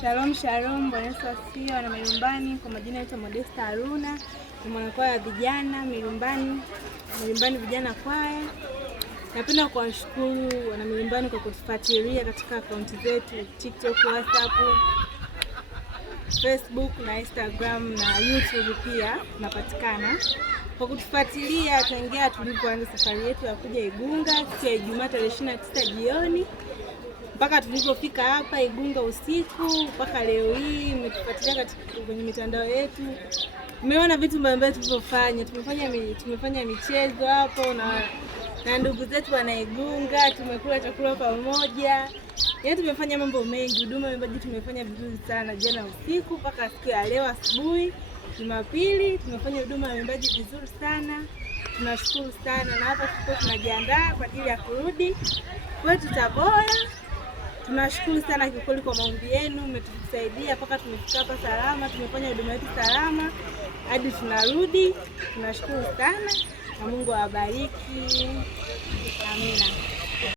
Shalom shalom, Bwana Yesu asifiwe. Wana Milumbani, kwa majina naitwa Modesta Haruna, ni mwanakwaya ya vijana Milumbani vijana kwaya. Napenda kuwashukuru wana Milumbani kwa kutufuatilia katika akaunti zetu TikTok, WhatsApp, Facebook na Instagram na YouTube pia tunapatikana. Kwa kutufuatilia tangia tulipoanza safari yetu ya kuja Igunga siku ya Ijumaa tarehe 29 jioni mpaka tulipofika hapa Igunga usiku mpaka leo hii. Mmetufuatilia kwenye mitandao yetu, umeona vitu mbalimbali tulivyofanya. Tumefanya michezo hapo na ndugu zetu wana Igunga, tumekula chakula pamoja. Yaani tumefanya mambo mengi. Huduma imebadi tumefanya vizuri sana jana usiku mpaka siku ya leo asubuhi Jumapili tumefanya huduma imebadi vizuri sana. Tunashukuru sana, na hapa tuko tunajiandaa kwa ajili ya kurudi kwetu Tabora. Tunashukuru sana kikweli kwa maombi yenu, mmetusaidia mpaka tumefika hapa salama, tumefanya huduma yetu salama hadi tunarudi. Tunashukuru sana na Mungu awabariki. Amina.